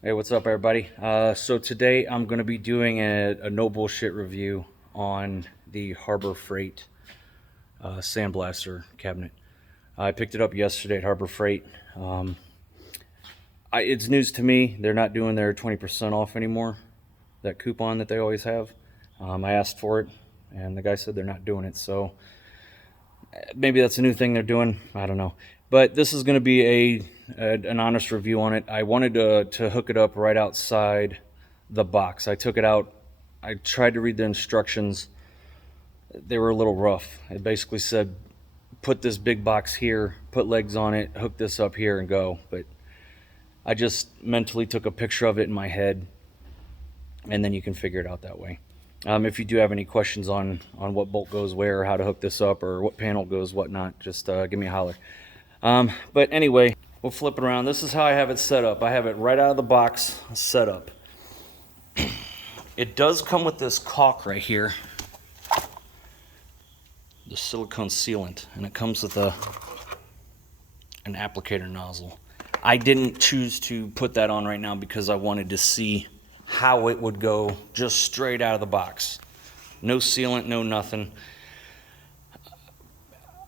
Hey, what's up, everybody? So today I'm going to be doing a no bullshit review on the Harbor Freight Sandblaster cabinet. I picked it up yesterday at Harbor Freight. Um, it's news to me. They're not doing their 20% off anymore, that coupon that they always have. I asked for it, and the guy said they're not doing it. So maybe that's a new thing they're doing. I don't know. But this is going to be an honest review on it. I wanted to hook it up right outside the box. I took it out. I tried to read the instructions. They were a little rough. It basically said, put this big box here, put legs on it, hook this up here, and go. But I just mentally took a picture of it in my head, and then you can figure it out that way. If you do have any questions on what bolt goes where, or how to hook this up, or what panel goes whatnot, just give me a holler. But anyway, we'll flip it around. This is how I have it set up. I have it right out of the box set up. It does come with this caulk right here, the silicone sealant, and it comes with an applicator nozzle. I didn't choose to put that on right now because I wanted to see how it would go just straight out of the box. No sealant, no nothing.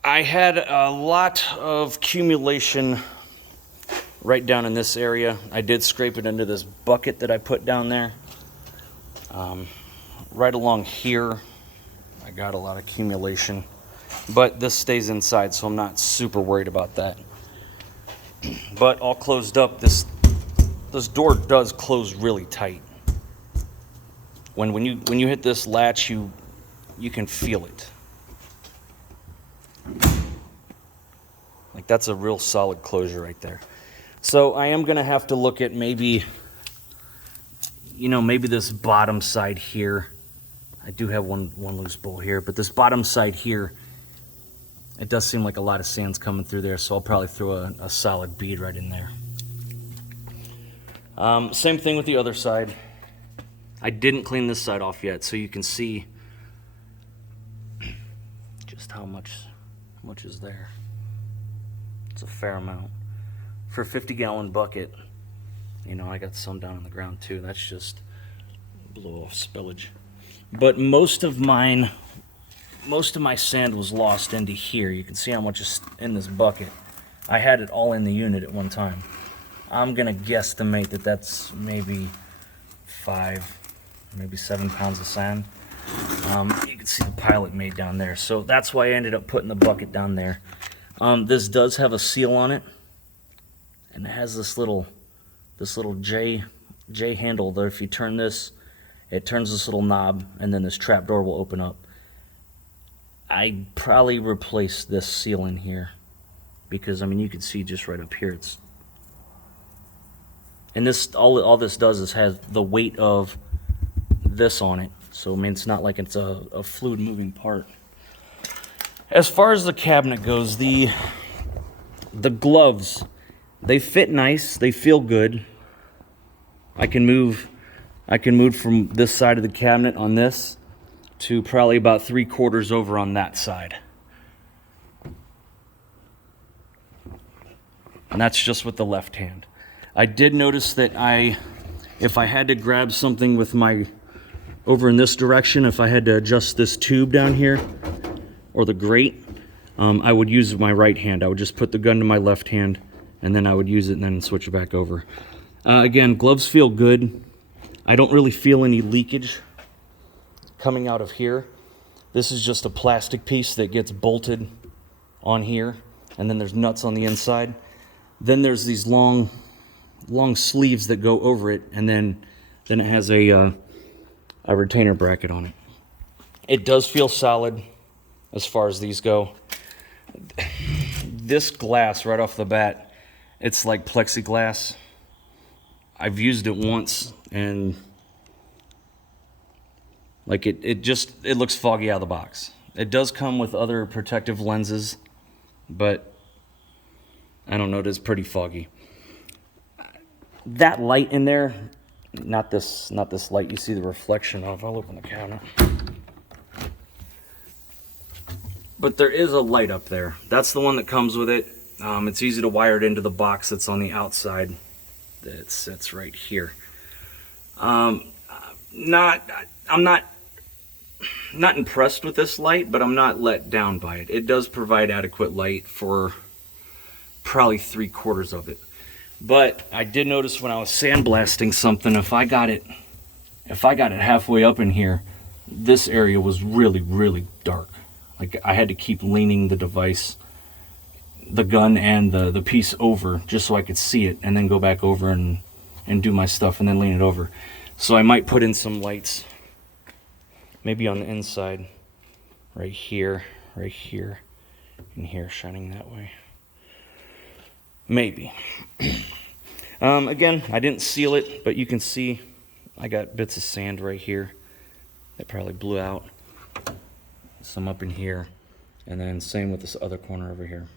I had a lot of accumulation right down in this area. I did scrape it into this bucket that I put down there. Right along here, I got a lot of accumulation, but this stays inside, so I'm not super worried about that. But all closed up, this door does close really tight. When you hit this latch, you can feel it. Like, that's a real solid closure right there. So I am gonna have to look at maybe this bottom side here. I do have one loose bolt here, but this bottom side here, it does seem like a lot of sand's coming through there, so I'll probably throw a solid bead right in there. Same thing with the other side. I didn't clean this side off yet, so you can see just how much is there. It's a fair amount. For a 50-gallon bucket, I got some down on the ground too. That's just blow off spillage. But most of my sand was lost into here. You can see how much is in this bucket. I had it all in the unit at one time. I'm gonna guesstimate that that's maybe 5, maybe 7 pounds of sand. You can see the pile it made down there. So that's why I ended up putting the bucket down there. This does have a seal on it, and it has this little J handle there. If you turn this, it turns this little knob, and then this trap door will open up. I'd probably replace this seal in here because you can see just right up here. And this all this does is has the weight of this on it, so it's not like it's a fluid moving part. As far as the cabinet goes, the gloves, they fit nice, they feel good. I can move from this side of the cabinet on this to probably about 3/4 over on that side. And that's just with the left hand. I did notice that if I had to grab something with over in this direction, if I had to adjust this tube down here, or the grate, I would use my right hand. I would just put the gun to my left hand, and then I would use it and then switch it back over. Again, gloves feel good. I don't really feel any leakage coming out of here. This is just a plastic piece that gets bolted on here, and then there's nuts on the inside. Then there's these long sleeves that go over it, and then it has a retainer bracket on it. It does feel solid as far as these go. This glass right off the bat, it's like plexiglass. I've used it once, and like it looks foggy out of the box. It does come with other protective lenses, but I don't know, it is pretty foggy. That light in there, not this light you see the reflection of. I'll open the cabinet. But there is a light up there. That's the one that comes with it. It's easy to wire it into the box that's on the outside. that sits right here. I'm not impressed with this light, but I'm not let down by it. It does provide adequate light for probably 3/4 of it. But I did notice when I was sandblasting something, if I got it halfway up in here, this area was really, really dark. Like I had to keep leaning the device, the gun and the piece over just so I could see it, and then go back over and do my stuff and then lean it over. So I might put in some lights, maybe on the inside, right here, and here, shining that way. Maybe. Again, I didn't seal it, but you can see I got bits of sand right here that probably blew out. Some up in here, and then same with this other corner over here.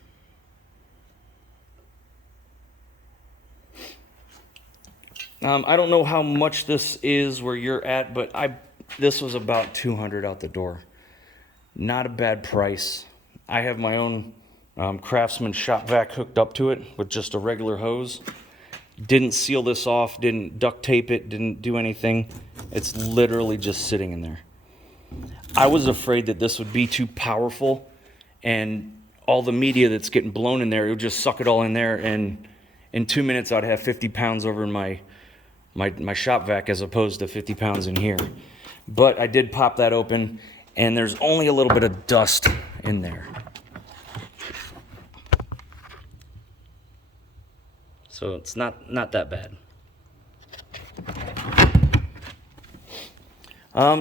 I don't know how much this is where you're at, but this was about $200 out the door. Not a bad price. I have my own Craftsman shop vac hooked up to it with just a regular hose. Didn't seal this off, didn't duct tape it, didn't do anything. It's literally just sitting in there. I was afraid that this would be too powerful and all the media that's getting blown in there, it would just suck it all in there, and in 2 minutes I'd have 50 pounds over in my shop vac as opposed to 50 pounds in here. But I did pop that open, and there's only a little bit of dust in there. So it's not that bad.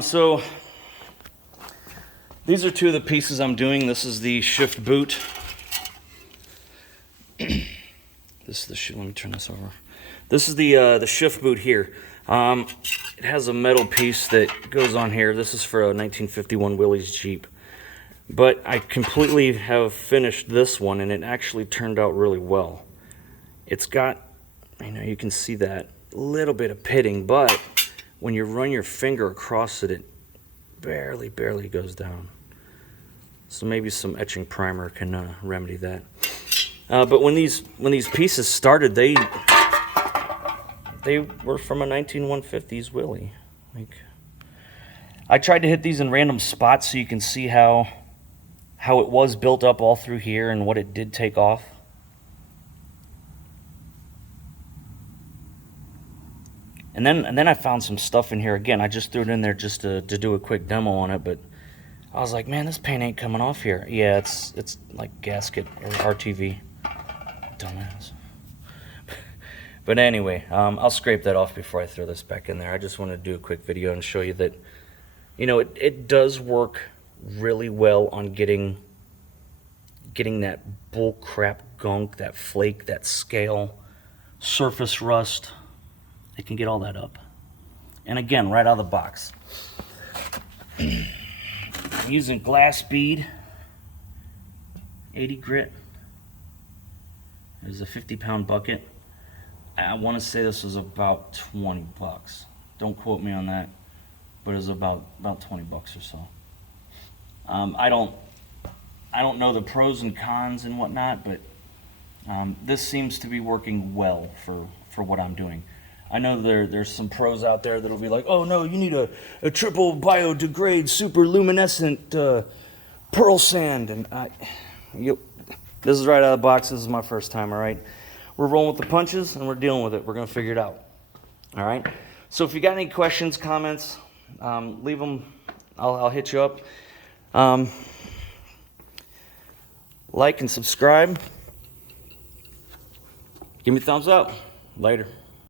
So these are two of the pieces I'm doing. This is the shift boot. This is the let me turn this over. This is the shift boot here. It has a metal piece that goes on here. This is for a 1951 Willys Jeep. But I completely have finished this one, and it actually turned out really well. It's got, you can see that little bit of pitting, but when you run your finger across it, it barely goes down. So maybe some etching primer can remedy that. But when these pieces started, they were from a 15150s Willy. I tried to hit these in random spots so you can see how it was built up all through here and what it did take off. And then I found some stuff in here again. I just threw it in there just to do a quick demo on it, but I was like, man, this paint ain't coming off here. Yeah, it's like gasket or RTV. Dumbass. But anyway, I'll scrape that off before I throw this back in there. I just wanted to do a quick video and show you that, it does work really well on getting that bull crap gunk, that flake, that scale, surface rust. It can get all that up. And again, right out of the box. I'm using glass bead, 80 grit. There's a 50-pound bucket. I want to say this was about 20 bucks. Don't quote me on that, but it was about 20 bucks or so. I don't know the pros and cons and whatnot, but this seems to be working well for what I'm doing. I know there's some pros out there that'll be like, oh no, you need a triple biodegrade super luminescent pearl sand, and this is right out of the box. This is my first time. All right, we're rolling with the punches and we're dealing with it. We're gonna figure it out. All right. So if you got any questions, comments, leave them. I'll hit you up. Like and subscribe. Give me a thumbs up. Later.